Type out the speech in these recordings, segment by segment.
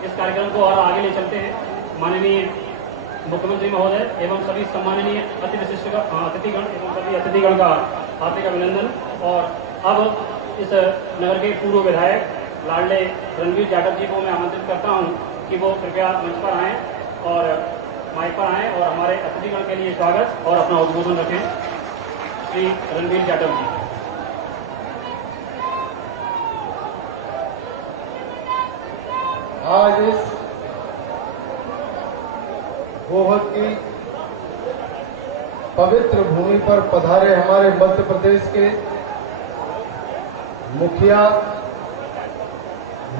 इस कार्यक्रम को और आगे ले चलते हैं। माननीय मुख्यमंत्री महोदय एवं सभी सम्माननीय अतिथिगण एवं सभी अतिथिगण का हार्दिक अभिनंदन। और अब इस नगर के पूर्व विधायक लाडले रणवीर जाटव जी को मैं आमंत्रित करता हूं कि वो कृपया मंच पर आएं और माइक पर आएं और हमारे अतिथिगण के लिए स्वागत और अपना उद्बोधन रखें। श्री रणवीर जाटव जी। आज इस गोहद की पवित्र भूमि पर पधारे हमारे मध्य प्रदेश के मुखिया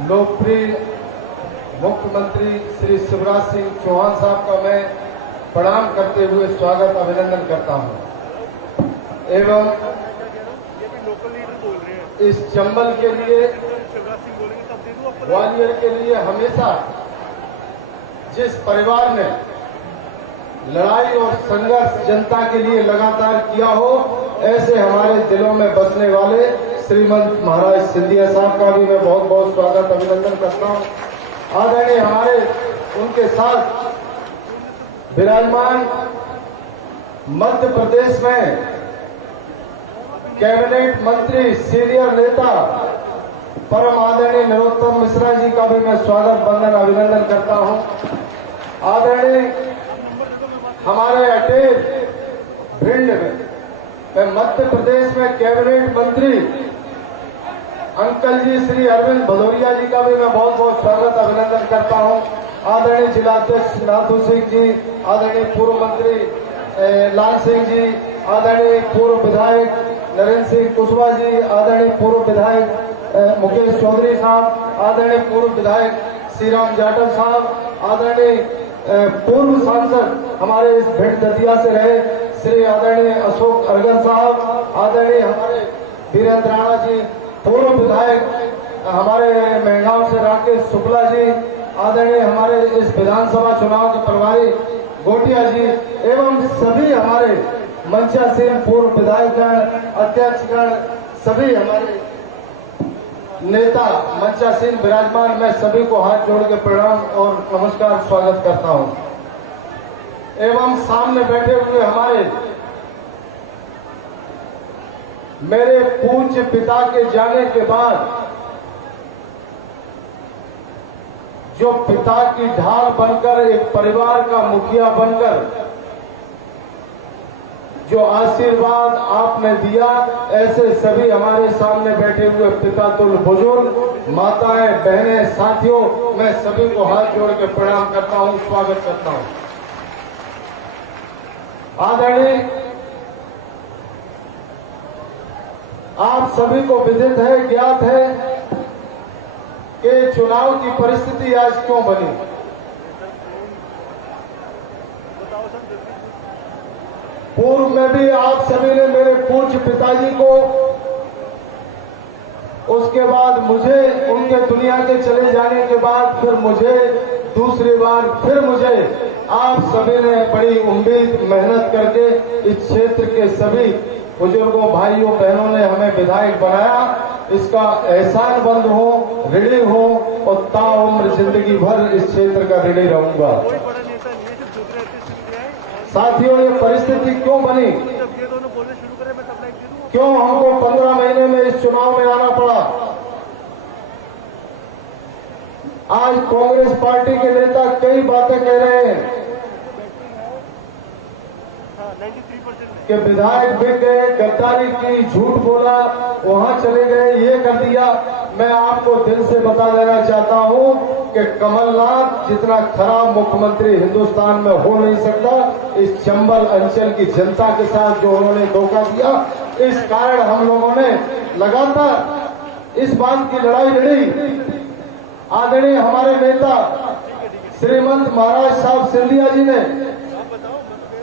लोकप्रिय मुख्यमंत्री श्री शिवराज सिंह चौहान साहब का मैं प्रणाम करते हुए स्वागत अभिनंदन करता हूं एवं इस चंबल के लिए ग्वालियर के लिए हमेशा जिस परिवार ने लड़ाई और संघर्ष जनता के लिए लगातार किया हो, ऐसे हमारे दिलों में बसने वाले श्रीमंत महाराज सिंधिया साहब का भी मैं बहुत बहुत स्वागत अभिनंदन करता हूं। आदरणीय हमारे उनके साथ विराजमान मध्य प्रदेश में कैबिनेट मंत्री सीनियर नेता परम आदरणीय नरोत्तम मिश्रा जी का भी मैं स्वागत वंदन अभिनंदन करता हूं। आदरणीय हमारे अटेर भिंड में मध्य प्रदेश में कैबिनेट मंत्री अंकल जी श्री अरविंद भदौरिया जी का भी मैं बहुत बहुत स्वागत अभिनंदन करता हूं। आदरणीय जिलाध्यक्ष नाथू सिंह जी, आदरणीय पूर्व मंत्री लाल सिंह जी, आदरणीय पूर्व विधायक नरेंद्र सिंह कुशवाहा जी, आदरणीय पूर्व विधायक मुकेश चौधरी साहब, आदरणीय पूर्व विधायक श्रीराम जाटव साहब, आदरणीय पूर्व सांसद हमारे इस भेट दतिया से रहे श्री आदरणीय अशोक अर्गन साहब, आदरणीय हमारे वीरेंद्र राणा जी, पूर्व विधायक हमारे महगांव से राकेश शुक्ला जी, आदरणीय हमारे इस विधानसभा चुनाव के प्रभारी गोटिया जी एवं सभी हमारे मंचासीन पूर्व विधायकगण, अध्यक्षगण, सभी हमारे नेता मंचासीन विराजमान, मैं सभी को हाथ जोड़ के प्रणाम और नमस्कार स्वागत करता हूं। एवं सामने बैठे हुए हमारे मेरे पूज्य पिता के जाने के बाद जो पिता की ढाल बनकर एक परिवार का मुखिया बनकर जो आशीर्वाद आपने दिया, ऐसे सभी हमारे सामने बैठे हुए पिता तुल्य बुजुर्ग, माताएं, बहनें, साथियों, मैं सभी को हाथ जोड़ के प्रणाम करता हूं, स्वागत करता हूं। आदरणीय आप सभी को विदित है, ज्ञात है कि चुनाव की परिस्थिति आज क्यों बनी। पूर्व में भी आप सभी ने मेरे पूज्य पिताजी को, उसके बाद मुझे, उनके दुनिया के चले जाने के बाद फिर मुझे, दूसरी बार फिर मुझे, आप सभी ने बड़ी उम्मीद मेहनत करके इस क्षेत्र के सभी बुजुर्गों, भाइयों, बहनों ने हमें विधायक बनाया। इसका एहसान बंद हो, ऋणी हो और ताउम्र जिंदगी भर इस क्षेत्र का ऋणी रहूंगा। साथियों, ये परिस्थिति क्यों बनी, क्यों हमको 15 महीने में इस चुनाव में आना पड़ा। आज कांग्रेस पार्टी के नेता कई बातें कह रहे हैं कि विधायक बिक गए, गद्दारी की, झूठ बोला, वहां चले गए, ये कर दिया। मैं आपको दिल से बता देना चाहता हूं कि कमलनाथ जितना खराब मुख्यमंत्री हिंदुस्तान में हो नहीं सकता। इस चंबल अंचल की जनता के साथ जो उन्होंने धोखा दिया, इस कारण हम लोगों ने लगातार इस बात की लड़ाई लड़ी। आदरणीय हमारे नेता श्रीमंत महाराज साहब सिंधिया जी ने,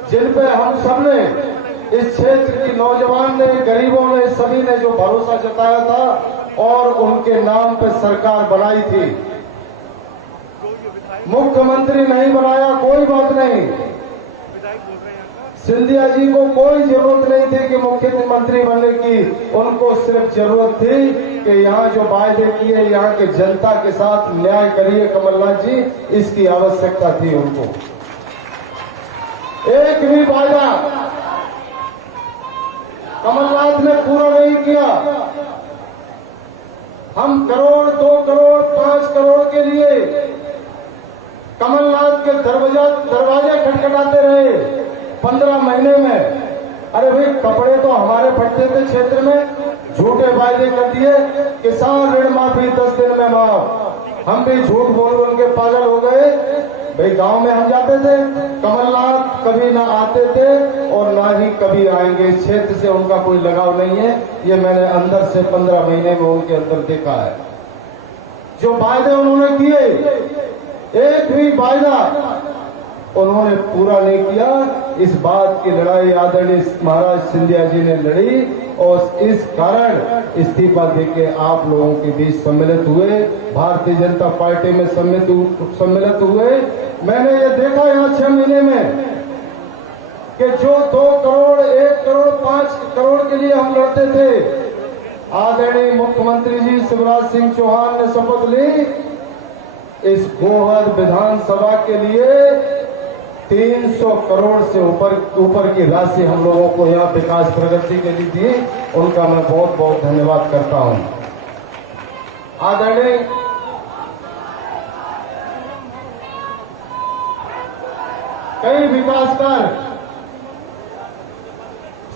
जिन पे हम सब ने, इस क्षेत्र की नौजवान ने, गरीबों ने, सभी ने जो भरोसा जताया था और उनके नाम पे सरकार बनाई थी। मुख्यमंत्री नहीं बनाया, कोई बात नहीं, सिंधिया जी को कोई जरूरत नहीं थी कि मुख्यमंत्री बनने की, उनको सिर्फ जरूरत थी कि यहाँ जो वायदे किए यहाँ के जनता के साथ न्याय करिए कमलनाथ जी, इसकी आवश्यकता थी उनको। एक भी वायदा कमलनाथ ने पूरा नहीं किया। हम करोड़, 2 करोड़, 5 करोड़ के लिए कमलनाथ के दरवाजे खटखटाते रहे 15 महीने में। अरे भाई, कपड़े तो हमारे फटते थे क्षेत्र में, झूठे वायदे कर दिए, किसान ऋण माफी 10 दिन में माफ। हम भी झूठ बोल बोल के पागल हो गए। भाई, गांव में हम जाते थे, कमलनाथ कभी ना आते थे और ना ही कभी आएंगे। इस क्षेत्र से उनका कोई लगाव नहीं है, ये मैंने अंदर से 15 महीने में उनके अंदर देखा है। जो वायदे उन्होंने किए, एक भी वायदा उन्होंने पूरा नहीं किया। इस बात की लड़ाई आदरणीय महाराज सिंधिया जी ने लड़ी और इस कारण इस्तीफा देके आप लोगों के बीच सम्मिलित हुए, भारतीय जनता पार्टी में सम्मिलित हुए। मैंने ये देखा यहाँ 6 महीने में कि जो 2 करोड़, 1 करोड़, 5 करोड़ के लिए हम लड़ते थे, आदरणीय मुख्यमंत्री जी शिवराज सिंह चौहान ने शपथ ली, इस गोहद विधानसभा के लिए 300 करोड़ से ऊपर की राशि हम लोगों को यहाँ विकास प्रगति के लिए दी। उनका मैं बहुत बहुत धन्यवाद करता हूँ। आदरणीय कई विकास कार्य,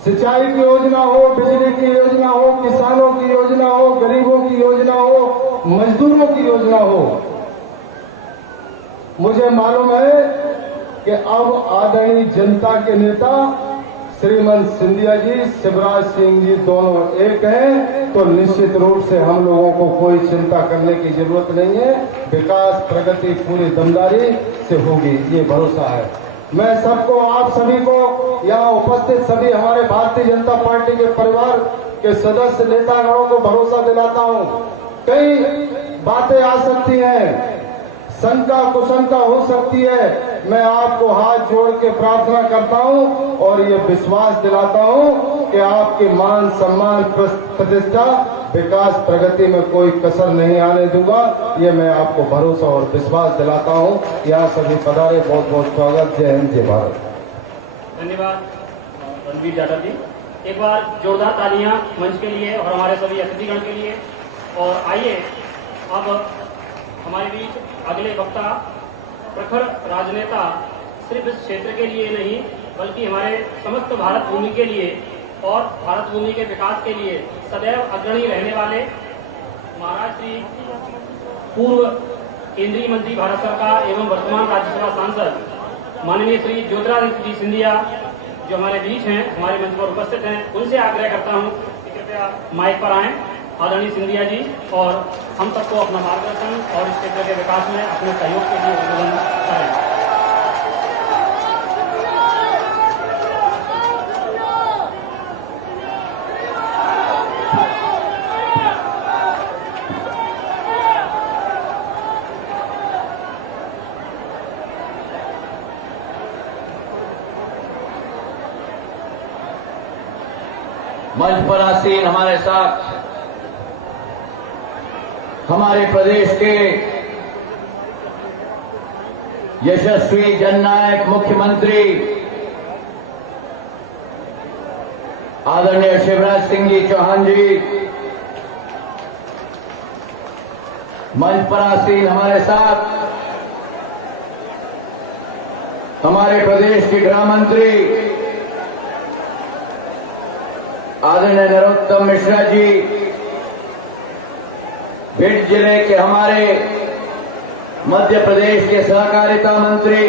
सिंचाई की योजना हो, बिजली की योजना हो, किसानों की योजना हो, गरीबों की योजना हो, मजदूरों की योजना हो, मुझे मालूम है कि अब आदरणीय जनता के नेता श्रीमान सिंधिया जी, शिवराज सिंह जी दोनों एक हैं, तो निश्चित रूप से हम लोगों को कोई चिंता करने की जरूरत नहीं है। विकास प्रगति पूरी दमदारी से होगी, ये भरोसा है। मैं सबको, आप सभी को, यहाँ उपस्थित सभी हमारे भारतीय जनता पार्टी के परिवार के सदस्य नेतागणों को भरोसा दिलाता हूँ। कई बातें आ सकती हैं, शंका कुशंका हो सकती है, मैं आपको हाथ जोड़ के प्रार्थना करता हूं और ये विश्वास दिलाता हूं कि आपके मान सम्मान प्रतिष्ठा विकास प्रगति में कोई कसर नहीं आने दूंगा। ये मैं आपको भरोसा और विश्वास दिलाता हूं। यहाँ सभी पधारे, बहुत बहुत स्वागत। जय हिंद, जय भारत। धन्यवाद रणवीर जाटव जी। एक बार जोरदार तालियां मंच के लिए और हमारे सभी अतिथिगण के लिए। और आइए अब हमारे बीच अगले वक्ता, प्रखर राजनेता, सिर्फ इस क्षेत्र के लिए नहीं बल्कि हमारे समस्त भारत भूमि के लिए और भारत भूमि के विकास के लिए सदैव अग्रणी रहने वाले महाराज श्री पूर्व केंद्रीय मंत्री भारत सरकार एवं वर्तमान राज्यसभा सांसद माननीय श्री ज्योतिरादित्य जी सिंधिया जो हमारे बीच हैं, हमारे मंच पर उपस्थित हैं, उनसे आग्रह करता हूं कि कृपया माइक पर आएं आदरणीय सिंधिया जी और हम सबको अपना मार्गदर्शन और इस क्षेत्र के विकास में अपने सहयोग के लिए उद्बोधन करें। मंच पर आसीन हमारे साथ हमारे प्रदेश के यशस्वी जननायक मुख्यमंत्री आदरणीय शिवराज सिंह जी चौहान जी, मंच पर आसीन हमारे साथ हमारे प्रदेश के गृह मंत्री आदरणीय नरोत्तम मिश्रा जी, भिंड जिले के हमारे मध्य प्रदेश के सहकारिता मंत्री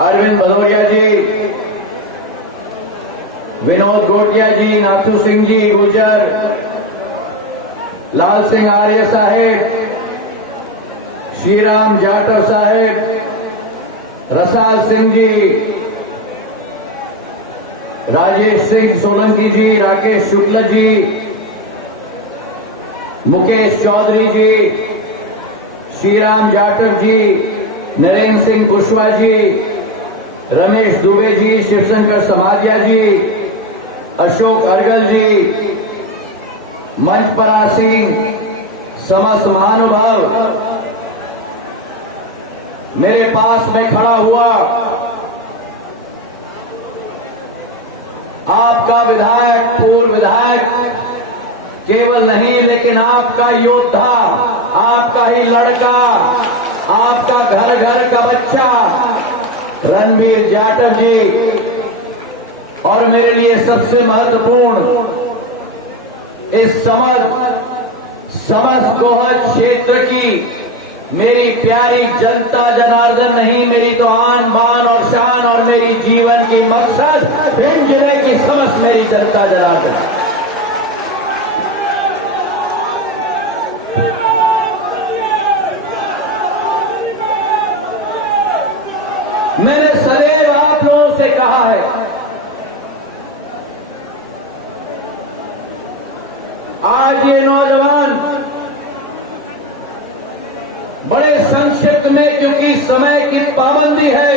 अरविंद भदौरिया जी, विनोद गोटिया जी, नाथू सिंह जी गुर्जर, लाल सिंह आर्य साहेब, श्रीराम जाटव साहेब, रसाल सिंह जी, राजेश सिंह सोलंकी जी, राकेश शुक्ला जी, मुकेश चौधरी जी, श्रीराम जाटव जी, नरेंद्र सिंह कुशवाहा जी, रमेश दुबे जी, शिवशंकर समाजिया जी, अशोक अर्गल जी, मंच पर आसीन समस्त महानुभाव, मेरे पास में खड़ा हुआ आपका विधायक, पूर्व विधायक केवल नहीं लेकिन आपका योद्धा, आपका ही लड़का, आपका घर घर का बच्चा रणबीर जाटव जी, और मेरे लिए सबसे महत्वपूर्ण इस समस्त गोहद क्षेत्र की मेरी प्यारी जनता जनार्दन नहीं, मेरी तो आन बान और शान और मेरी जीवन की मकसद भिंड जिले की समस्त मेरी जनता जनार्दन। मैंने सदैव आप लोगों से कहा है, आज ये नौजवान बड़े संक्षिप्त में, क्योंकि समय की पाबंदी है,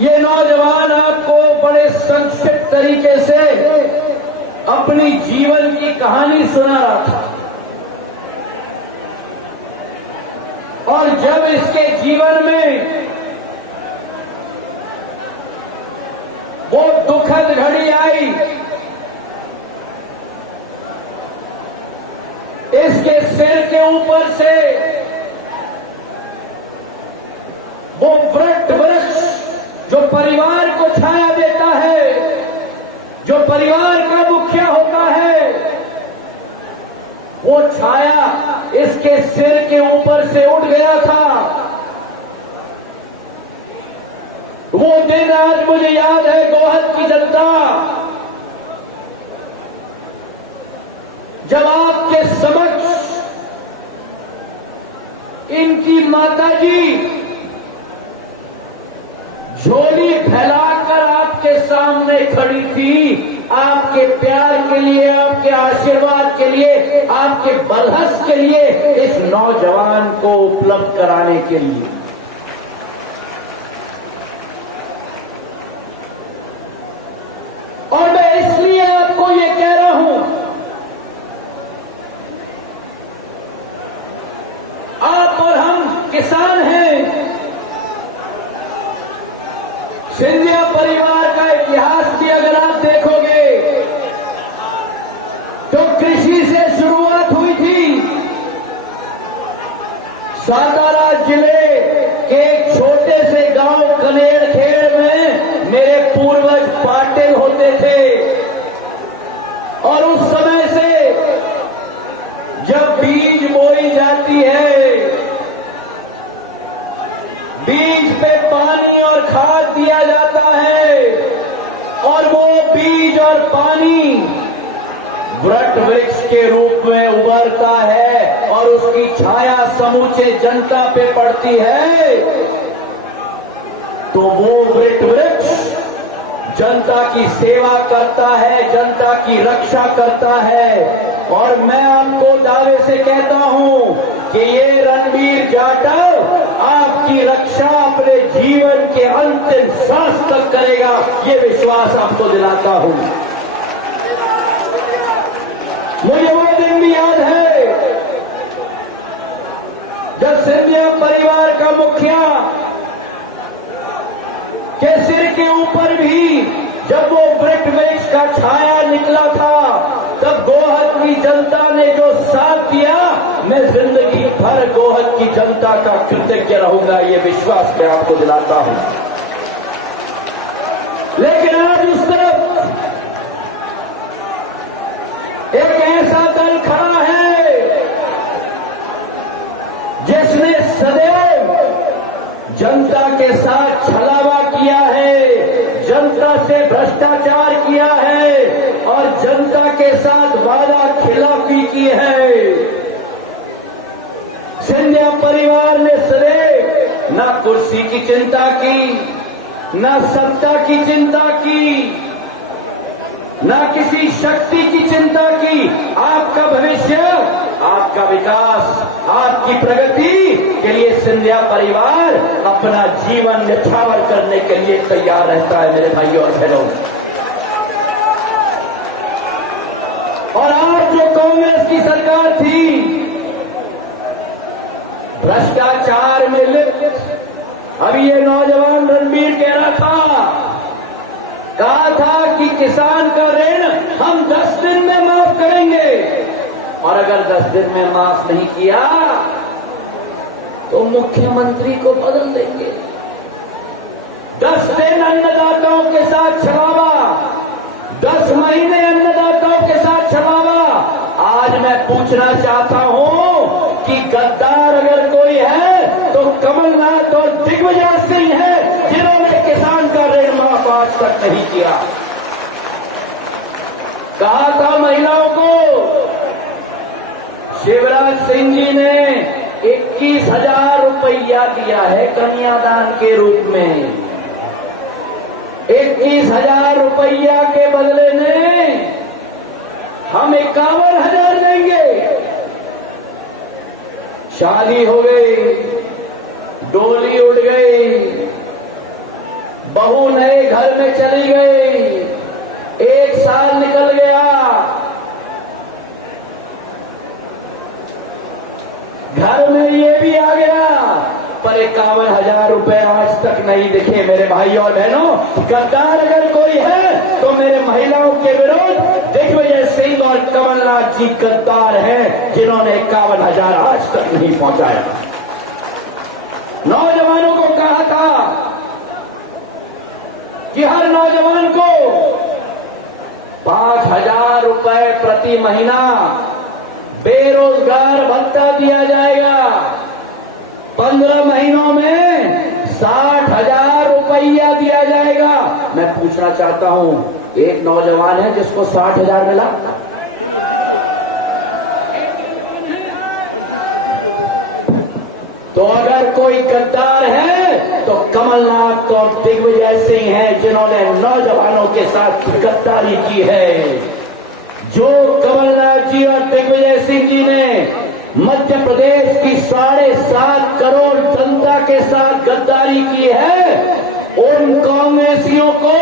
ये नौजवान आपको बड़े संक्षिप्त तरीके से अपनी जीवन की कहानी सुना रहा था, और जब इसके जीवन में वो दुखद घड़ी आई, इसके सिर के ऊपर से वो वृक्ष जो परिवार को छाया देता है, जो परिवार का मुखिया होता है, वो छाया इसके सिर के ऊपर से उठ गया था। वो दिन आज मुझे याद है। गोहद की जनता जब आपके समक्ष इनकी माताजी झोली फैलाकर आपके सामने खड़ी थी, आपके प्यार के लिए, आपके आशीर्वाद के लिए, आपके बलहस के लिए, इस नौजवान को उपलब्ध कराने के लिए। और मैं इसलिए आपको ये कह रहा हूं, आप और हम किसान हैं। सिंधिया परिवार का इतिहास भी अगर आप देखोगे तो कृषि से शुरुआत हुई थी। सातारा जिले के एक छोटे से गांव कनेरखेड़ में मेरे पूर्वज पाटिल होते थे, और उस समय से जब बीज बोई जाती है, बीज पे पानी और खाद दिया जाता है, और वो बीज और पानी वृक्ष वृक्ष के रूप में उभरता है, और उसकी छाया समूचे जनता पे पड़ती है, तो वो वृक्ष जनता की सेवा करता है, जनता की रक्षा करता है। और मैं आपको दावे से कहता हूं कि ये रणबीर जाटव आपकी रक्षा अपने जीवन के अंतिम सांस तक करेगा, ये विश्वास आपको दिलाता हूं। मुझे वो दिन भी याद है जब सिंधिया परिवार का मुखिया के सिर के ऊपर भी जब वो वृक्ष का छाया निकला था, तब गोहद की जनता ने जो साथ दिया, मैं जिंदगी भर गोहद की जनता का कृतज्ञ रहूंगा, ये विश्वास मैं आपको दिलाता हूं। लेकिन आज उस तरफ एक ऐसा दल खड़ा है जिसने सदैव जनता के साथ छलावा किया है, जनता से भ्रष्टाचार किया है, और जनता के साथ वादा खिलाफी की है। सिंधिया परिवार ने सदैव न कुर्सी की चिंता की, न सत्ता की चिंता की, न किसी शक्ति की चिंता की। आपका भविष्य, आपका विकास, आपकी प्रगति के लिए सिंधिया परिवार अपना जीवन न्यौछावर करने के लिए तैयार रहता है मेरे भाइयों और बहनों। और आज जो कांग्रेस की सरकार थी, भ्रष्टाचार में लिप्त, अभी ये नौजवान रणबीर कह रहा था, कहा था कि किसान का ऋण हम 10 दिन में माफ करेंगे, और अगर 10 दिन में माफ नहीं किया तो मुख्यमंत्री को बदल देंगे। 10 दिन अन्नदाताओं के साथ छलावा, 10 महीने अन्नदाताओं के साथ छलावा। आज मैं पूछना चाहता हूं कि गद्दार अगर कोई है तो कमलनाथ और दिग्विजय सिंह है, जिन्होंने किसान का ऋण माफ आज तक नहीं किया। कहा था महिलाओं को, शिवराज सिंह जी ने 21,000 रुपया दिया है कन्यादान के रूप में। 21,000 रुपया के बदले में हम 51,000 देंगे। शादी हो गई, डोली उड़ गई, बहू नए घर में चली गई, 1 साल निकल गया, घर में ये भी आ गया, पर 51,000 रुपए आज तक नहीं दिखे मेरे भाई और बहनों। गद्दार अगर कोई है तो मेरे महिलाओं के विरुद्ध दिग्विजय सिंह और कमलनाथ जी गद्दार हैं, जिन्होंने 51,000 आज तक नहीं पहुंचाया। नौजवानों को कहा था कि हर नौजवान को 5,000 रुपए प्रति महीना बेरोजगार भत्ता दिया जाएगा। 15 महीनों में 60,000 रुपया दिया जाएगा। मैं पूछना चाहता हूं, एक नौजवान है जिसको 60,000 मिला? तो अगर कोई गद्दार है तो कमलनाथ और दिग्विजय सिंह हैं, जिन्होंने नौजवानों के साथ गद्दारी की है। जो कमलनाथ जी और दिग्विजय सिंह जी ने मध्य प्रदेश की 7.5 करोड़ जनता के साथ गद्दारी की है, उन कांग्रेसियों को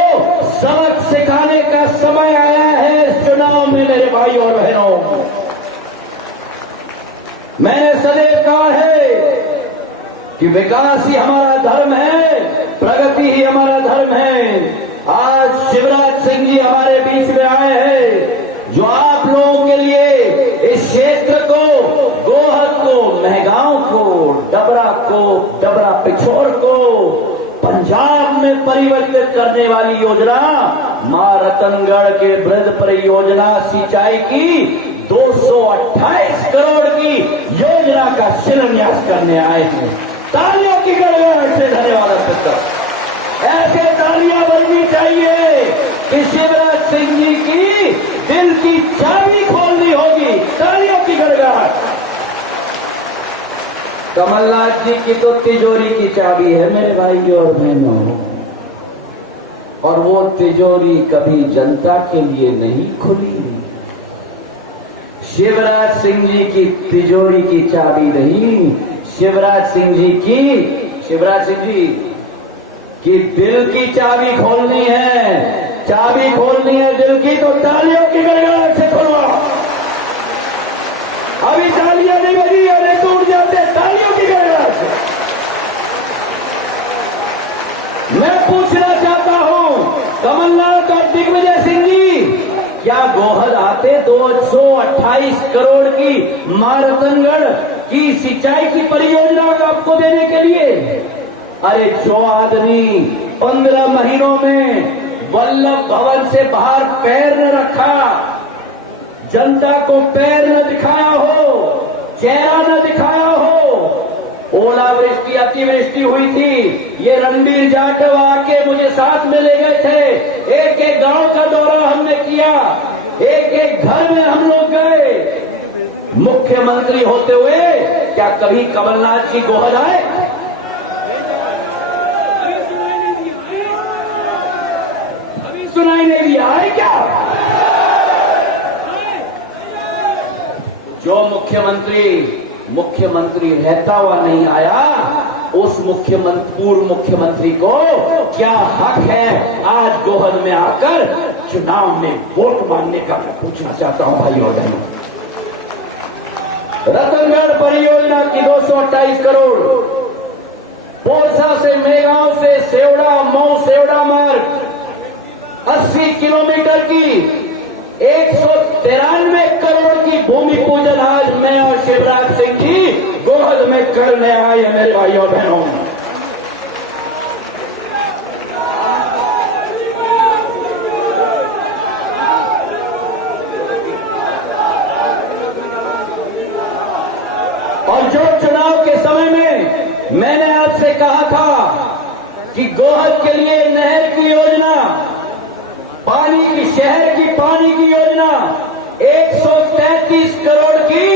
सबक सिखाने का समय आया है इस चुनाव में मेरे भाई और बहनों। मैंने सदैव कहा है कि विकास ही हमारा धर्म है, प्रगति ही हमारा धर्म है। आज शिवराज सिंह जी हमारे बीच में आए हैं, जो आप लोगों के लिए इस क्षेत्र को, गोहद को, महगांव को, डबरा पिछोर को पंजाब में परिवर्तित करने वाली योजना, मां रतनगढ़ के वृद्ध परियोजना सिंचाई की 228 करोड़ की योजना का शिलान्यास करने आए हैं। तालियों की गड़गड़ाहट से धन्यवाद अर्पित कर। ऐसे तालियां बजनी चाहिए कि शिवराज सिंह जी की दिल की चाबी खोलनी होगी। तालियों की गड़गड़ाहट। कमलनाथ जी की तो तिजोरी की चाबी है मेरे भाई और बहनों, और वो तिजोरी कभी जनता के लिए नहीं खुली। शिवराज सिंह जी की तिजोरी की चाबी नहीं, शिवराज सिंह जी की दिल की चाबी खोलनी है। चाबी खोलनी है दिल की, तो तालियों की गड़गड़ाहट से खोलवाओ। अभी तालियां नहीं बजी और ये टूट जाते तालियों की गड़गड़ाहट से। मैं पूछना चाहता हूं, कमलनाथ और दिग्विजय सिंह जी, क्या गोहद आते 228 करोड़ की मां रतनगढ़ की सिंचाई की परियोजना आपको देने के लिए? अरे जो आदमी 15 महीनों में वल्लभ भवन से बाहर पैर न रखा, जनता को पैर न दिखाया हो, चेहरा न दिखाया हो। ओलावृष्टि अतिवृष्टि हुई थी, ये रणबीर जाटव आके मुझे साथ में ले गए थे। एक एक गांव का दौरा हमने किया, एक एक घर में हम लोग गए। मुख्यमंत्री होते हुए क्या कभी कमलनाथ जी गोहद आए? सुनाई नहीं दिया है क्या? जो मुख्यमंत्री रहता हुआ नहीं आया, उस पूर्व मुख्यमंत्री को क्या हक है आज गोहद में आकर चुनाव में वोट मांगने का? मैं पूछना चाहता हूं भाई और बहनों। रतनगढ़ परियोजना की 228 करोड़, पोरसा से मेगांव से सेवड़ा मऊ सेवड़ा मार्ग 80 किलोमीटर की 193 करोड़ की भूमि पूजन आज मैं और शिवराज सिंह जी गोहद में करने आए हैं मेरे भाइयों बहनों। और जो चुनाव के समय में मैंने आपसे कहा था कि गोहद के लिए नहर की योजना, शहर की पानी की योजना 133 करोड़ की,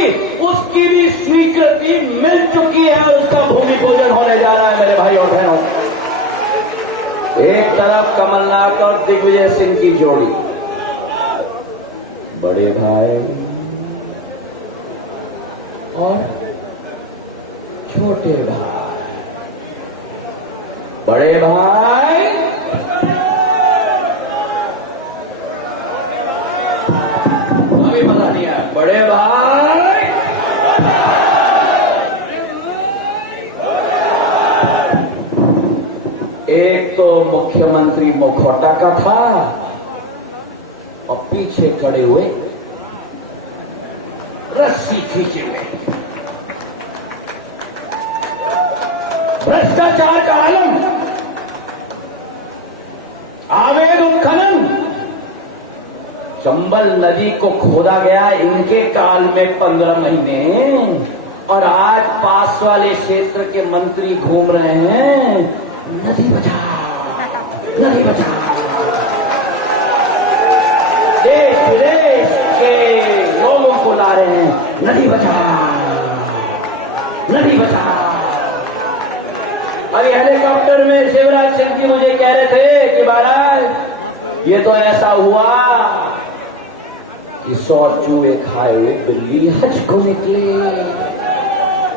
उसकी भी स्वीकृति मिल चुकी है और उसका भूमि पूजन होने जा रहा है मेरे भाई और बहनों। एक तरफ कमलनाथ और दिग्विजय सिंह की जोड़ी, बड़े भाई और छोटे भाई, बड़े भाई अभी पता नहीं है, बड़े भाई एक तो मुख्यमंत्री मुखौटा का था और पीछे खड़े हुए रस्सी खींचे हुए भ्रष्टाचार का आलम, अवैध उत्खनन, चंबल नदी को खोदा गया इनके काल में 15 महीने, और आज पास वाले क्षेत्र के मंत्री घूम रहे हैं नदी बचाओ नदी बचाओ। देश विदेश के लोगों को ला रहे हैं नदी बचाओ नदी बचाओ। अभी हेलीकॉप्टर में शिवराज सिंह जी मुझे कह रहे थे कि महाराज ये तो ऐसा हुआ कि 100 चूहे खाए हुए बिल्ली हज को निकले।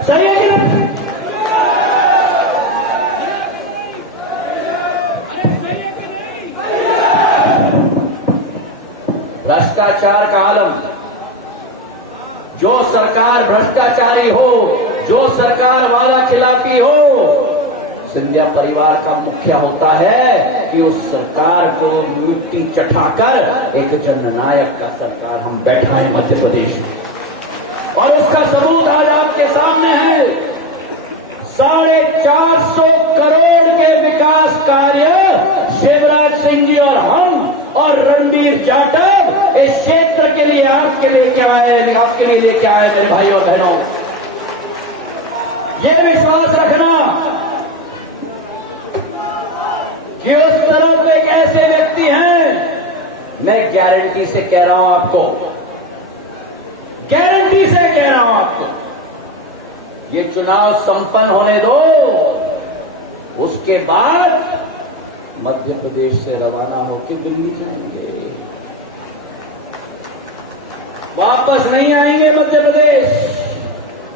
सही है कि नहीं? भ्रष्टाचार का आलम, जो सरकार भ्रष्टाचारी हो, जो सरकार वादा खिलाफी हो, सिंधिया परिवार का मुखिया होता है कि उस सरकार को मिट्टी चटाकर एक जननायक का सरकार हम बैठाएं मध्य प्रदेश में। और उसका सबूत आज आपके सामने है। 450 करोड़ के विकास कार्य शिवराज सिंह जी और हम और रणबीर जाटव इस क्षेत्र के लिए आपके लेके आए मेरे भाइयों और बहनों। ये विश्वास रखना कि उस तरफ एक ऐसे व्यक्ति हैं, मैं गारंटी से कह रहा हूं आपको, गारंटी से कह रहा हूं आपको, ये चुनाव संपन्न होने दो, उसके बाद मध्य प्रदेश से रवाना होकर दिल्ली जाएंगे, वापस नहीं आएंगे मध्य प्रदेश।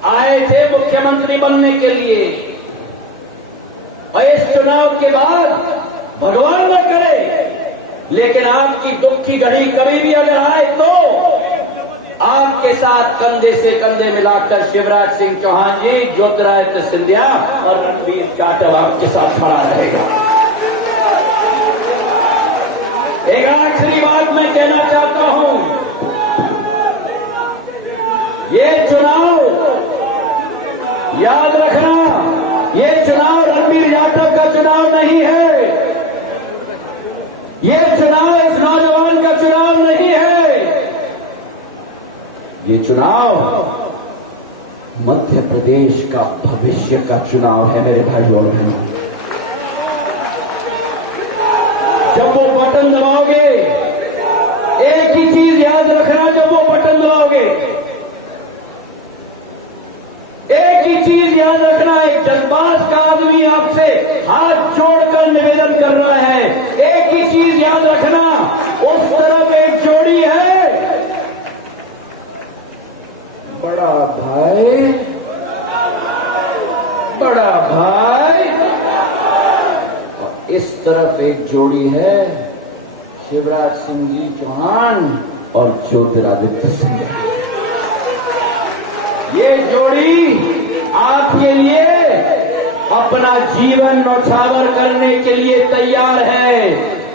आए थे मुख्यमंत्री बनने के लिए, और इस चुनाव के बाद भगवान न करे, लेकिन आपकी दुख की घड़ी कभी भी अगर आए तो आपके साथ कंधे से कंधे मिलाकर शिवराज सिंह चौहान जी, ज्योतिरादित्य सिंधिया और रणबीर जाटव आपके साथ खड़ा रहेगा। एक आखिरी बात मैं कहना चाहता हूं, ये चुनाव याद रखना, ये चुनाव रणबीर जाटव का चुनाव नहीं है, ये चुनाव इस नौजवान का चुनाव नहीं है, ये चुनाव मध्य प्रदेश का भविष्य का चुनाव है मेरे भाइयों और बहनों। जब वो बटन दबाओगे, एक ही चीज याद रखना, जब वो बटन दबाओगे एक ही चीज याद रखना, एक जज्बात का आदमी आपसे हाथ जोड़कर निवेदन कर रहा है, एक ही चीज याद रखना, उस तरफ एक जोड़ी है, भाई। और इस तरफ एक जोड़ी है शिवराज सिंह जी चौहान और ज्योतिरादित्य सिंधिया। ये जोड़ी आपके लिए अपना जीवन न्यौछावर करने के लिए तैयार है।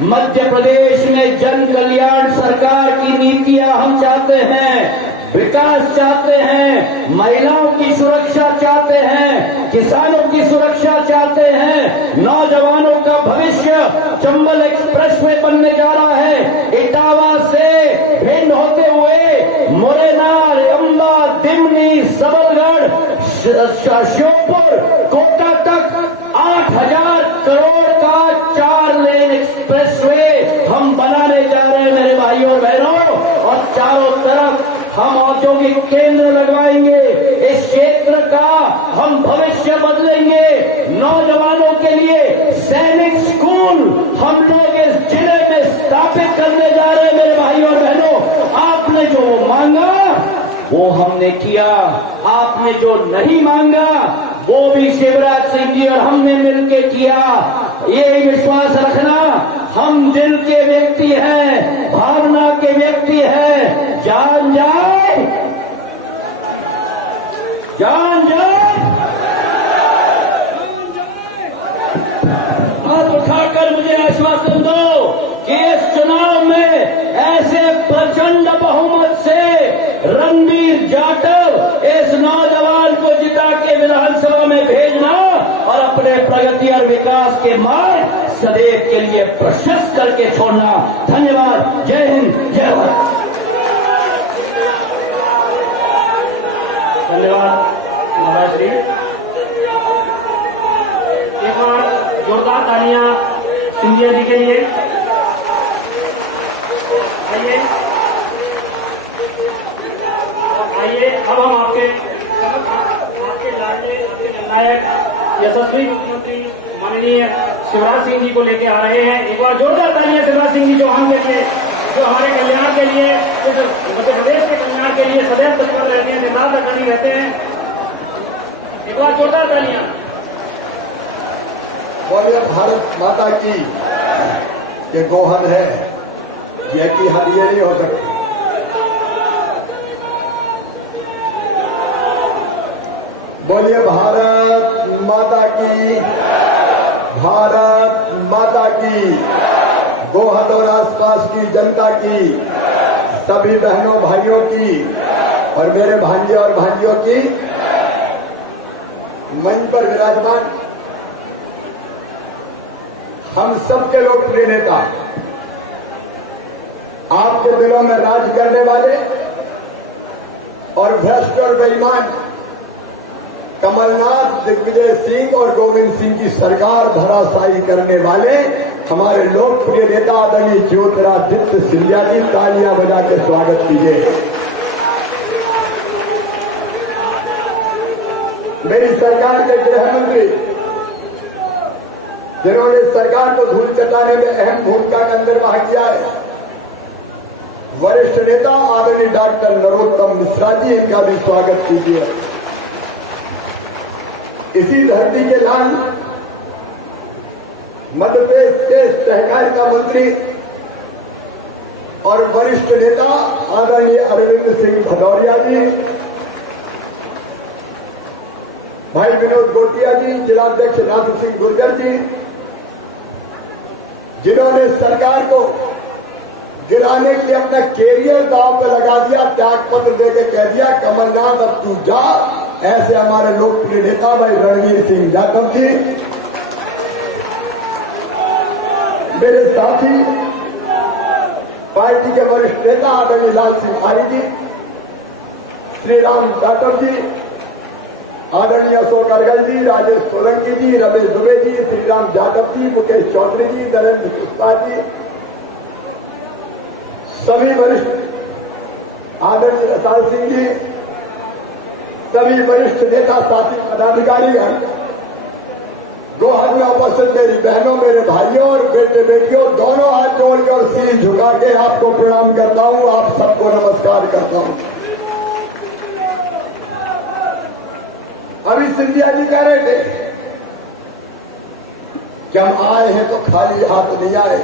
मध्य प्रदेश में जन कल्याण सरकार की नीतियां हम चाहते हैं, विकास चाहते हैं, महिलाओं की सुरक्षा चाहते हैं, किसानों की सुरक्षा चाहते हैं, नौजवानों का भविष्य चंबल एक्सप्रेस में बनने जा रहा है। इटावा से भिंड होते हुए मुरैना, अंबा, दिमनी, सबलगढ़, श्योपुर, कोटा तक 8,000 करोड़ का 4 लेन एक्सप्रेसवे हम बनाने जा रहे हैं मेरे भाइयों और बहनों। और चारों तरफ हम औद्योगिक केंद्र लगवाएंगे। इस क्षेत्र का हम भविष्य बदलेंगे। नौजवानों के लिए सैनिक स्कूल हम लोग इस जिले में स्थापित करने जा रहे हैं मेरे भाइयों और बहनों। आपने जो मांगा वो हमने किया, आपने जो नहीं मांगा वो भी शिवराज सिंह जी और हमने मिलकर किया। ये विश्वास रखना, हम दिल के व्यक्ति हैं, भावना के व्यक्ति हैं। जान जाए, जान जाए, हाथ उठाकर मुझे आश्वासन दो कि इस चुनाव में ऐसे प्रचंड बहुमत से रणबीर जाटव इस नौजवान को जिता के विधानसभा में भेजना और अपने प्रगति और विकास के मार्ग सदैव के लिए प्रशस्त करके छोड़ना। धन्यवाद। जय हिंद, जय भारत। धन्यवाद महाराज श्री। एक बार जोरदार तालियां सिंधिया जी के लिए। आइए अब हम आपके लाडले, आपके जननायक यशस्वी मुख्यमंत्री माननीय शिवराज सिंह जी को लेके आ रहे हैं। एक बार जोरदार तालियां शिवराज सिंह जी चौहान के लिए, जो हमारे कल्याण के लिए, इस मध्य प्रदेश के कल्याण के लिए सदैव तत्पर रहते हैं, दिन रात अग्रणी रहते हैं। एक बार जोरदार तालियां। बोलिए भारत माता की। ये गोहद है, यह की हद ये नहीं हो सकती। बोलिए भारत माता की, भारत माता की। गोहद और आसपास की जनता की, सभी बहनों भाइयों की और मेरे भांजे और भांजियों की, मंच पर विराजमान हम सबके लोकप्रिय नेता, आपके दिलों में राज करने वाले और भ्रष्ट और बेईमान कमलनाथ, दिग्विजय सिंह और गोविंद सिंह की सरकार धराशायी करने वाले हमारे लोकप्रिय नेता आदरणीय ज्योतिरादित्य सिंधिया की तालियां बजा के स्वागत कीजिए। मेरी सरकार के गृह मंत्री, जिन्होंने सरकार को धूल चटाने में अहम भूमिका का निर्वाह किया है, वरिष्ठ नेता आदरणीय डॉक्टर नरोत्तम मिश्रा जी, इनका भी स्वागत कीजिए। इसी धरती के लाल मध्य प्रदेश के सहकारिता मंत्री और वरिष्ठ नेता आदरणीय अरविंद सिंह भदौरिया जी, भाई विनोद गोटिया जी, जिलाध्यक्ष नाथ सिंह गुर्जर जी, जिन्होंने सरकार को गिराने के लिए अपना कैरियर दांव पे लगा दिया, त्याग पत्र देके कह दिया कमलनाथ अब तू जा। ऐसे हमारे लोकप्रिय नेता भाई रणबीर सिंह जाटव जी, मेरे साथी पार्टी के वरिष्ठ नेता आदरणीय लाल सिंह आर्य जी, श्री राम जाटव जी, आदरणीय अशोक अर्गल जी, राजेश सोलंकी जी, रमेश दुबे जी, श्रीराम जाटव जी, मुकेश चौधरी जी, नरेंद्र पुष्पा जी, सभी वरिष्ठ आदरणीय रसाल सिंह जी, सभी वरिष्ठ नेता साथी पदाधिकारीगण, गोहद में उपस्थित मेरी बहनों, मेरे भाइयों और बेटे बेटियों, दोनों हाथ जोड़ के और सिर झुका के आपको प्रणाम करता हूं, आप सबको नमस्कार करता हूं। अभी सिंधिया जी कह रहे थे कि हम आए हैं तो खाली हाथ नहीं आए,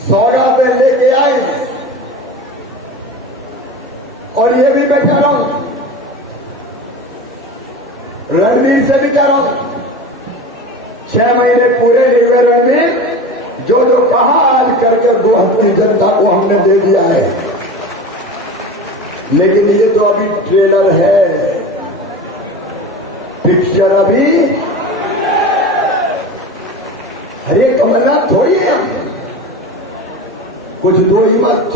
सौगातें लेके आए हैं। और ये भी मैं कह रहा हूं, रणवीर से भी कह रहा हूं, 6 महीने पूरे नहीं हुए रणवीर, जो जो कहा आज करके गोहद की जनता को हमने दे दिया है। लेकिन ये तो अभी ट्रेलर है, पिक्चर अभी। अरे कमलनाथ थोड़ी है, कुछ दो ही मत।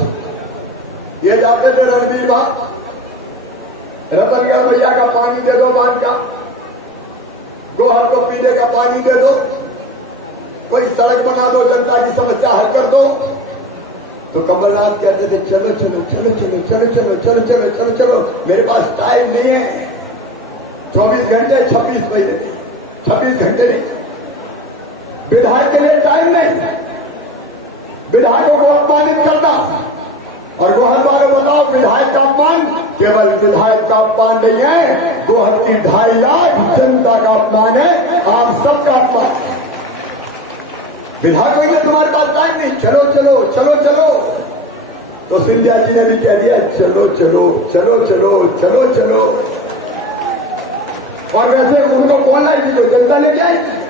ये जाते थे रणवीर बाग, रतनगढ़ भैया का पानी दे दो, बांध का गोहद को पीने का पानी दे दो, कोई सड़क बना दो, जनता की समस्या हल कर दो। तो कमलनाथ कहते थे चलो चलो चलो चलो चलो चलो चलो चलो चलो चलो, मेरे पास टाइम नहीं है। 24 घंटे 26 महीने, 26 घंटे नहीं, विधायक के लिए टाइम नहीं, विधायकों को अपमानित करना। और गोहद वालों बताओ, विधायक का अपमान केवल विधायक का अपमान नहीं है, गोहद की 2.5 लाख जनता का अपमान है, आप सबका अपमान है। विधायकों ने तुम्हारे पास टाइम नहीं, चलो चलो चलो चलो। तो सिंधिया जी ने भी कह दिया चलो चलो चलो चलो चलो चलो। और वैसे उनको कौन लाई थी, जो जनता लेके आई थी।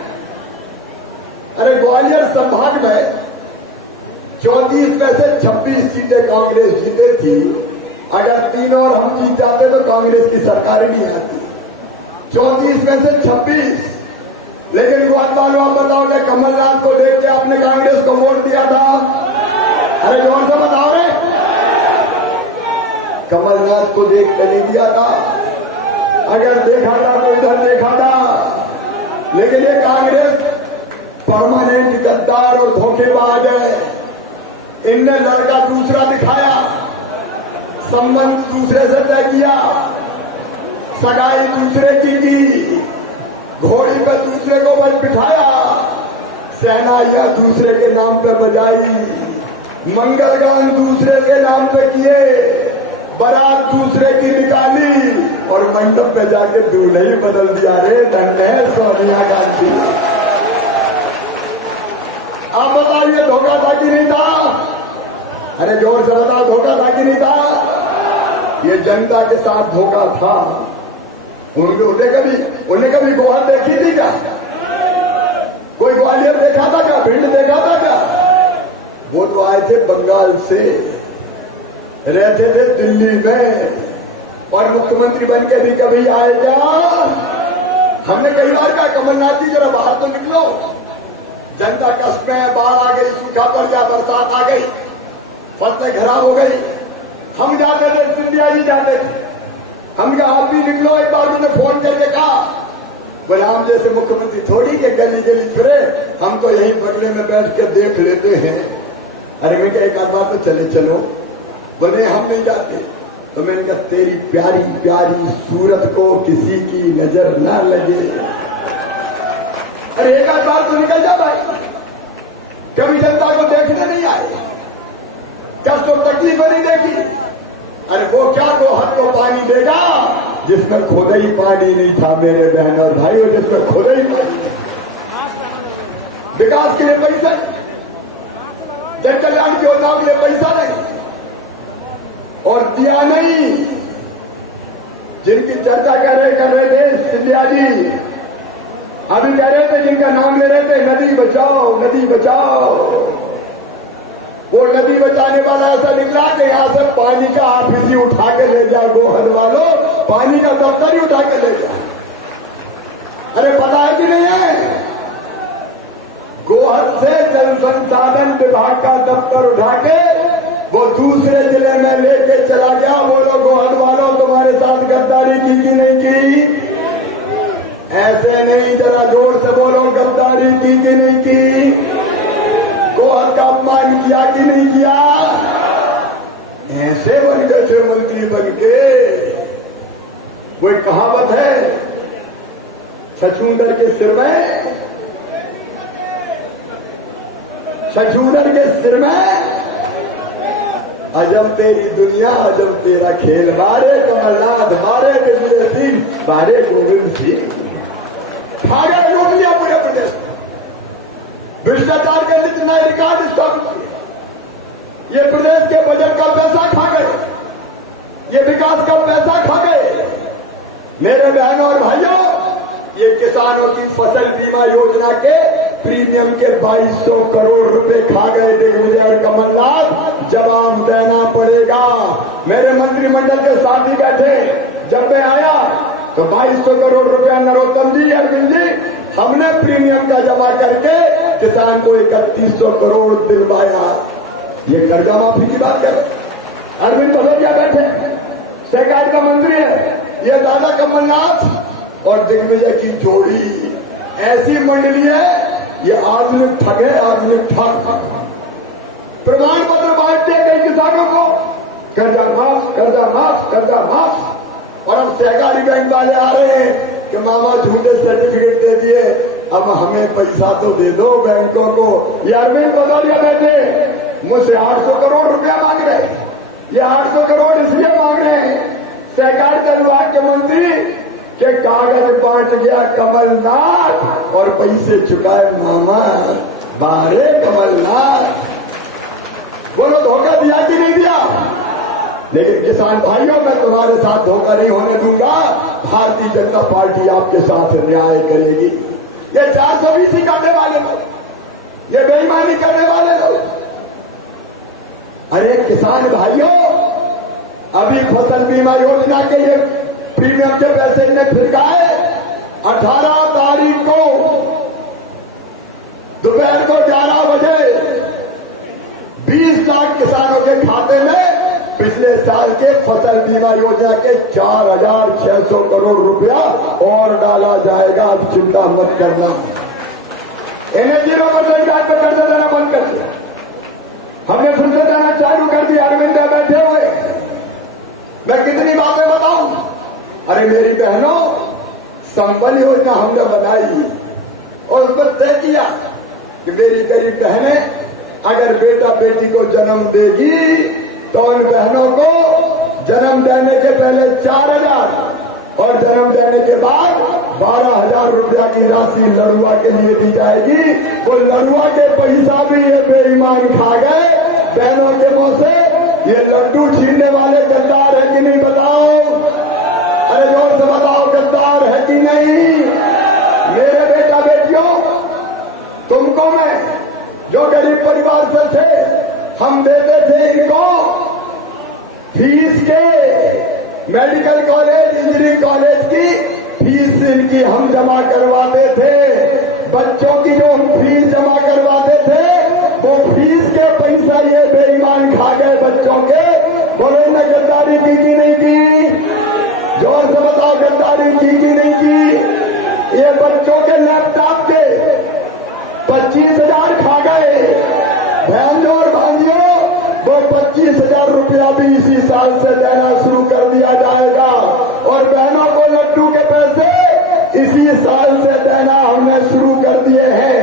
अरे ग्वालियर संभाग में 34 में से 26 सीटें कांग्रेस जीते थी। अगर 3 और हम जीत जाते तो कांग्रेस की सरकार नहीं आती। 34 में से 26। लेकिन गोहद वालों आप बताओ कि कमलनाथ को देख के आपने कांग्रेस को वोट दिया था? अरे जोर से बताओ रे, कमलनाथ को देख के नहीं दिया था। अगर देखा था तो इधर देखा था। लेकिन ये कांग्रेस परमानेंट गद्दार और धोखेबाज है। इनने लड़का दूसरा दिखाया, संबंध दूसरे से तय किया, सगाई दूसरे की, घोड़ी पे दूसरे को बिठाया, सहनाइयां दूसरे के नाम पे बजाई, मंगलगान दूसरे के नाम पे किए, बारात दूसरे की निकाली और मंडप पे जाके दूल्हे ही बदल दिया। रे धन्य है सोनिया गांधी। आप बताइए धोखा था कि नहीं था? अरे जोर से बताओ, धोखा था कि नहीं था? ये जनता के साथ धोखा था। उन्हें कभी गोहद देखी थी क्या? कोई ग्वालियर देखा था क्या? भिंड देखा था क्या? वो तो आए थे बंगाल से, रहते थे दिल्ली में, और मुख्यमंत्री बन के भी कभी आए क्या? हमने कई बार कहा कमलनाथ जी जरा बाहर तो निकलो, जनता कष्ट में है, बाढ़ आ गई, सूखा पड़ गया, बरसात आ गई, फसलें खराब हो गई। हम जाते थे, सिंधिया जी जाते थे, हम क्या आप भी निकलो। एक बार मैंने फोन करके कहा, बोले हम जैसे मुख्यमंत्री थोड़ी के गली गली फिरे, हम तो यहीं बंगले में बैठ के देख लेते हैं। अरे मैं क्या एक आध बार तो चले चलो। बोले हम नहीं जाते। तो मैंने कहा तेरी प्यारी प्यारी सूरत को किसी की नजर ना लगे। अरे एक आध बार तो निकल जा भाई, कभी जनता को देखने नहीं आए, कष्ट और तकलीफें नहीं देखी। अरे वो क्या गोहद को पानी देगा जिसमें खुद ही पानी नहीं था मेरे बहन और भाइयों, जिसमें खुद ही पानी। विकास के लिए पैसा, जन कल्याण की योजनाओं के लिए पैसा नहीं, और दिया नहीं। जिनकी चर्चा कर रहे थे सिंधिया जी, अभी कह रहे थे, जिनका नाम ले रहे थे, नदी बचाओ नदी बचाओ। वो नदी बचाने वाला ऐसा निकला कि यहां से पानी का ऑफिस ही उठा के ले जाओ। गोहद वालों, पानी का दफ्तर ही उठा के ले जाओ। अरे पता है कि नहीं है? गोहद से जल संसाधन विभाग का दफ्तर उठा के वो दूसरे जिले में लेके चला गया। बोलो गोहद वालों, तुम्हारे साथ गद्दारी की कि नहीं की? ऐसे नहीं, जरा जोर से बोलो, गद्दारी की कि नहीं की? गोहद का अपमान किया कि नहीं किया? ऐसे बन गए थे मंत्री बन के। वो एक कहावत है, छछूंदर के सिर में, छछूंदर के सिर में अजब तेरी दुनिया अजब तेरा खेल। बारे कमलनाथ, बारे दिग्विजय सिंह, बारे गोविंद सिंह, भागे लूट लिया पूरे प्रदेश में भ्रष्टाचार के लिए नए रिकॉर्ड स्थापित किए। ये प्रदेश के बजट का पैसा खा गए, ये विकास का पैसा खा गए। मेरे बहनों और भाइयों, ये किसानों की फसल बीमा योजना के प्रीमियम के 2200 करोड़ रुपए खा गए दिग्विजय और कमलनाथ। जवाब देना पड़ेगा। मेरे मंत्रिमंडल के साथी बैठे, जब मैं आया तो 2200 करोड़ रुपया नरोत्तम जी, अरविंद जी, हमने प्रीमियम का जमा करके किसान को 3100 करोड़ दिलवाया। ये कर्जा माफी की बात कर अरविंद भदौरिया बैठे, सहकारिता मंत्री है, ये दादा कमलनाथ और दिग्विजय की जोड़ी ऐसी मंडली है। ये आधुनिक ठग है, आधुनिक ठग। प्रमाण पत्र बांटते कई किसानों को, कर्जा माफ, कर्जा माफ, कर्जा माफ। और अब सहकारी बैंक वाले आ रहे हैं कि मामा झूठे सर्टिफिकेट दे दिए, अब हमें पैसा तो दे दो बैंकों को। ये अरविंद भदौरिया बैठे मुझसे 800 करोड़ रुपया मांग रहे हैं। ये 800 करोड़ इसलिए मांग रहे हैं, सहकारिता विभाग के मंत्री के कागज बांट गया कमलनाथ और पैसे चुकाए मामा। बारे कमलनाथ, बोलो धोखा दिया कि नहीं दिया? लेकिन किसान भाइयों, मैं तुम्हारे साथ धोखा नहीं होने दूंगा। भारतीय जनता पार्टी आपके साथ न्याय करेगी। ये 420 करने वाले लोग, ये बेईमानी करने वाले लोग, अरे किसान भाइयों, अभी फसल बीमा योजना के ये प्रीमियम के पैसे इन्हें फिरकाए। 18 तारीख को दोपहर को 11 बजे 20 लाख किसानों के खाते में पिछले साल के फसल बीमा योजना के 4600 करोड़ रुपया और डाला जाएगा। अब चिंता मत करना। इन्हें 0% ब्याज पर कर्जा देना बंद कर दिया, हमने फिर से देना चालू कर दिया। अरविंद बैठे हुए, मैं कितनी बातें बताऊं। अरे मेरी बहनों, संबल योजना हमने बनाई और उस पर तय किया कि मेरी गरीब बहनें अगर बेटा बेटी को जन्म देगी तो उन बहनों को जन्म देने के पहले 4000 और जन्म देने के बाद 12,000 रुपया की राशि लड़ुआ के लिए दी जाएगी। वो लड़ुआ के पैसा भी ये बेईमान खा गए बहनों के मुंह से। ये लड्डू छीनने वाले गद्दार है कि नहीं बताओ? अरे जोर से बताओ, गद्दार है कि नहीं? मेरे बेटा बेटियों, तुमको मैं जो गरीब परिवार से थे, हम देते थे इनको फीस के, मेडिकल कॉलेज, इंजीनियरिंग कॉलेज की फीस इनकी हम जमा करवाते थे। बच्चों की जो हम फीस जमा करवाते थे, वो फीस के पैसा ये बेईमान खा गए बच्चों के। बोलो इन्हें गद्दारी की कि नहीं की? जोर से बताओ, गद्दारी की कि नहीं की? ये बच्चों के लैपटॉप के 25,000 खा गए। बहनों और भाइयों, वो 25,000 रुपया भी इसी साल से देना शुरू कर दिया जाएगा। और बहनों को लड्डू के पैसे इसी साल से देना हमने शुरू कर दिए हैं।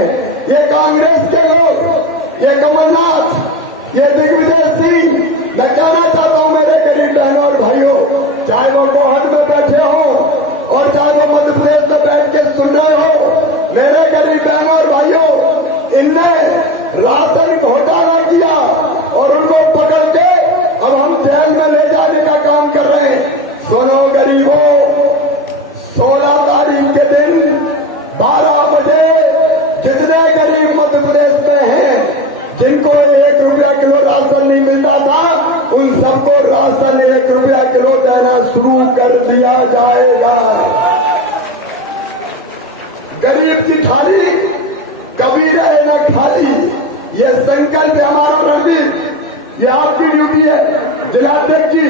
ये कांग्रेस के लोग, ये कमलनाथ, ये दिग्विजय सिंह, मैं कहना चाहता हूं मेरे गरीब बहनों और भाइयों, चाहे वो गोहद में बैठे हो और चाहे वो मध्य प्रदेश में बैठ के सुन रहे हो, मेरे गरीब बहनों और भाइयों, इनने राशन घोटाला किया और उनको पकड़ के अब हम जेल में ले जाने का काम कर रहे हैं। सुनो गरीबों, 16 तारीख के दिन 12 बजे जितने गरीब मध्य प्रदेश में हैं, जिनको 1 रुपया किलो राशन नहीं मिलता था, उन सबको राशन 1 रुपया किलो देना शुरू कर दिया जाएगा। गरीब की थाली कभी रहे न खाली, ये संकल्प है हमारा। रणवीर, ये आपकी ड्यूटी है। जिलाध्यक्ष जी,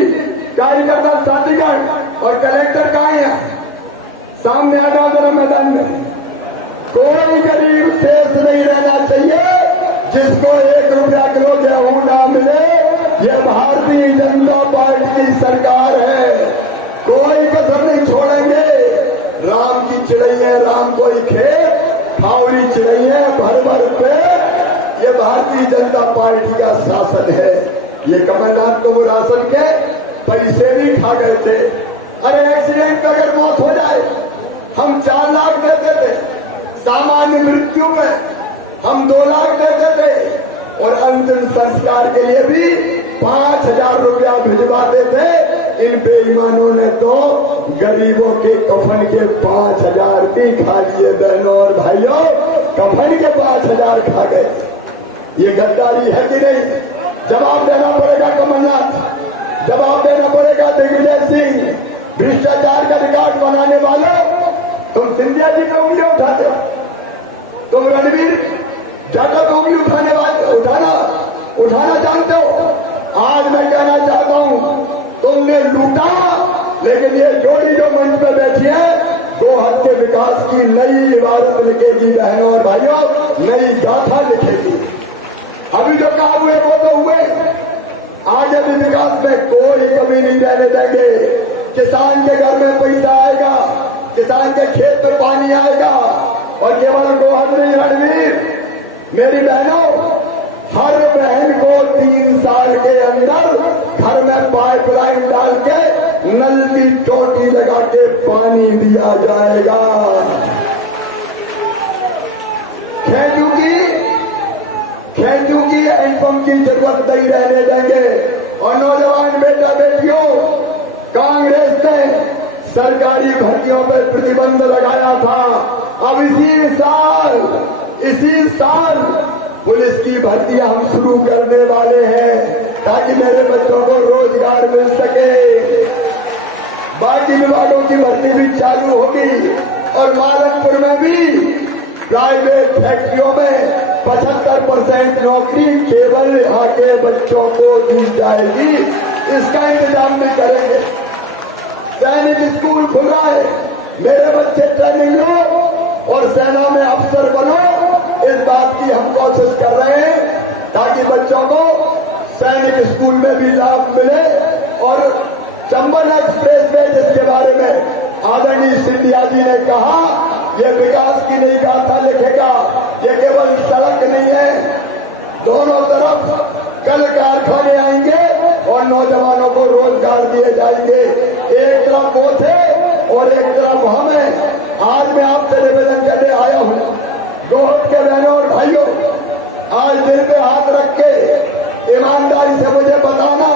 कार्यकर्ता साथीगण और कलेक्टर कहाँ हैं? सामने आ जाओ जरा मैदान में। कोई गरीब शेष नहीं रहना चाहिए जिसको 1 रुपया किलो गेहूं ना मिले। ये भारतीय जनता पार्टी की सरकार है, कोई कसर नहीं छोड़ेंगे। राम की चिड़ैया, राम कोई खेत, खावरी चिड़ैया भर भर पे। ये भारतीय जनता पार्टी का शासन है। ये कमलनाथ को वो राशन के पैसे भी खा गए थे। अरे एक्सीडेंट में अगर मौत हो जाए, हम 4 लाख देते थे, सामान्य मृत्यु में हम 2 लाख देते थे और अंतिम संस्कार के लिए भी 5,000 रुपया भिजवाते थे। इन बेईमानों ने तो गरीबों के कफन के 5,000 भी खा लिए। बहनों और भाइयों, कफन के 5,000 खा गए। ये गद्दारी है कि नहीं? जवाब देना पड़ेगा कमलनाथ, जवाब देना पड़ेगा दिग्विजय सिंह। भ्रष्टाचार का रिकॉर्ड बनाने वालों, तुम सिंधिया जी पे उंगली उठाते हो, तुम रणवीर जाटव पे उंगली उठाना जानते हो। आज मैं कहना चाहता हूं, तुमने लूटा, लेकिन ये जोड़ी जो मंच पे बैठी है, गोहद के विकास की नई इबारत लिखेगी। बहनों और भाइयों, नई गाथा लिखेगी। अभी जो काम हुए वो तो हुए, आगे भी विकास में कोई कमी नहीं रहने देंगे। किसान के घर में पैसा आएगा, किसान के खेत में पानी आएगा। और केवल गोहद नहीं रणवीर, मेरी बहनों, हर बहन को 3 साल के अंदर घर में पाइपलाइन डाल के नल की चोटी लगा के पानी दिया जाएगा। खेतों की हैंडपंप की जरूरत नहीं रहने देंगे। और नौजवान बेटा बेटियों, कांग्रेस ने सरकारी भर्तियों पर प्रतिबंध लगाया था। अब इसी साल पुलिस की भर्तियां हम शुरू करने वाले हैं, ताकि मेरे बच्चों को रोजगार मिल सके। बाकी विभागों की भर्ती भी चालू होगी और मालनपुर में भी प्राइवेट फैक्ट्रियों में 75% नौकरी केवल यहाँ के बच्चों को दी जाएगी। इसका इंतजाम भी करेंगे। सैनिक स्कूल खुल रहा है, मेरे बच्चे ट्रेनिंग लो और सेना में अफसर बनो। इस बात की हम कोशिश कर रहे हैं ताकि बच्चों को सैनिक स्कूल में भी लाभ मिले। और चंबल एक्सप्रेस वे, जिसके बारे में आदरणीय सिंधिया जी ने कहा, ये विकास की नई गाथा लिखेगा। ये केवल सड़क नहीं है, दोनों तरफ कल कारखाने आएंगे और नौजवानों को रोजगार दिए जाएंगे। एक तरफ वो थे और एक तरफ हम हैं। आज मैं आपसे निवेदन करने आया हूं, गोहद के बहनों और भाइयों, आज दिल पे हाथ रख के ईमानदारी से मुझे बताना,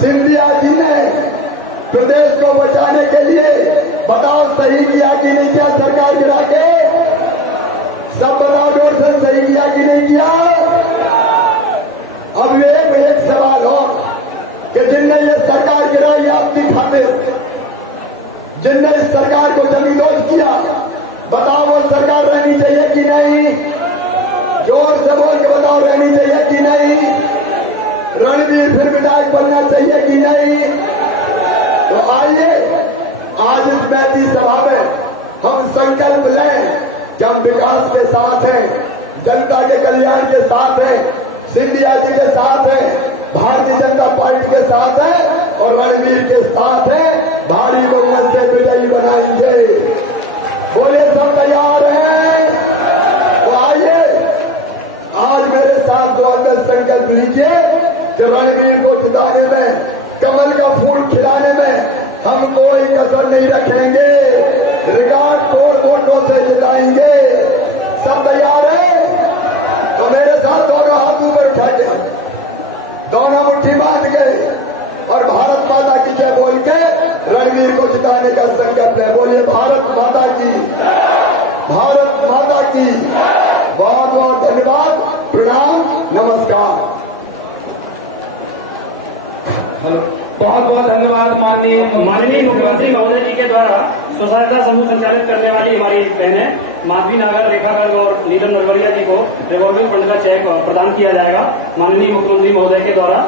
सिंधिया जी ने प्रदेश को बचाने के लिए बताओ सही किया कि नहीं किया? सरकार गिरा के सब बताओ जोर से, सही किया कि नहीं किया? अब एक सवाल हो कि जिनने ये सरकार गिराई आपकी खातिर, जिनने इस सरकार को जमींदोज किया, बताओ वो सरकार रहनी चाहिए कि नहीं? जोर से बोल के बताओ, रहनी चाहिए कि नहीं? रणवीर फिर विधायक बनना चाहिए कि नहीं? तो आइए आज इस बैठी सभा में हम संकल्प लें कि हम विकास के साथ हैं, जनता के कल्याण के साथ हैं, सिंधिया जी के साथ हैं, भारतीय जनता पार्टी के साथ हैं और रणवीर के साथ हैं। भारी बहुमत से विजयी बनाएंगे। बोले सब तैयार हैं? तो आइए आज मेरे साथ दो में संकल्प लीजिए कि रणवीर को जिताने में, कमल का फूल खिलाने में हम कोई कसर नहीं रखेंगे। रिकॉर्ड तोड़ वोटों से जिताएंगे। सब तैयार है? तो मेरे साथ दोनों हाथ ऊपर उठा के, दोनों मुट्ठी बांध गए और भारत माता की जय बोल के रणवीर को जिताने का संकल्प है। बोलिए भारत माता की, भारत माता की। बहुत बहुत धन्यवाद, प्रणाम, नमस्कार। बहुत बहुत धन्यवाद माननीय मुख्यमंत्री महोदय जी के द्वारा स्वसहायता समूह संचालित करने वाली हमारी बहनें माधवी नागर, रेखा गर्ग और नीलम नरवरिया जी को रिवॉल्विंग फंड का चेक प्रदान किया जाएगा माननीय मुख्यमंत्री महोदय के द्वारा।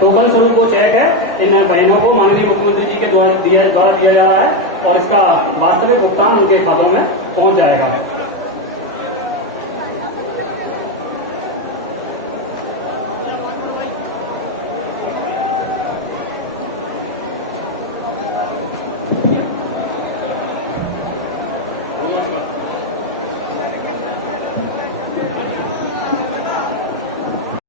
टोकन स्वरूप वो चेक है, इन बहनों को माननीय मुख्यमंत्री जी के द्वारा दिया जा रहा है और इसका वास्तविक भुगतान उनके खातों में पहुंच जाएगा।